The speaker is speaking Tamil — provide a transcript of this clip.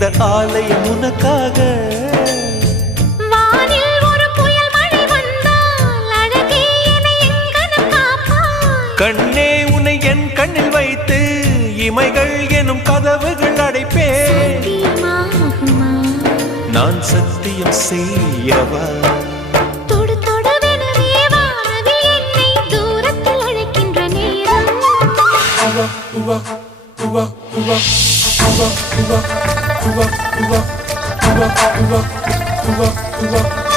இந்த ஆலயம் உனக்காக. வானில் ஒரு புயல் மழை வந்தால் அழகே என்னை எங்கனம் காப்பாய். கண்ணே உன்னை என் கண்ணில் வைத்து இமைகள் எனும் கதவுகள் அடைப்பேன். சத்தியமாகுமா? நான் சத்தியம் செய்யவா? தொடு தொடுவெனவே வானவில் என்னை தூரத்தில் அழைக்கின்ற நேரம். Uva, uva, uva, uva, uva, uva, uva, uva, uva.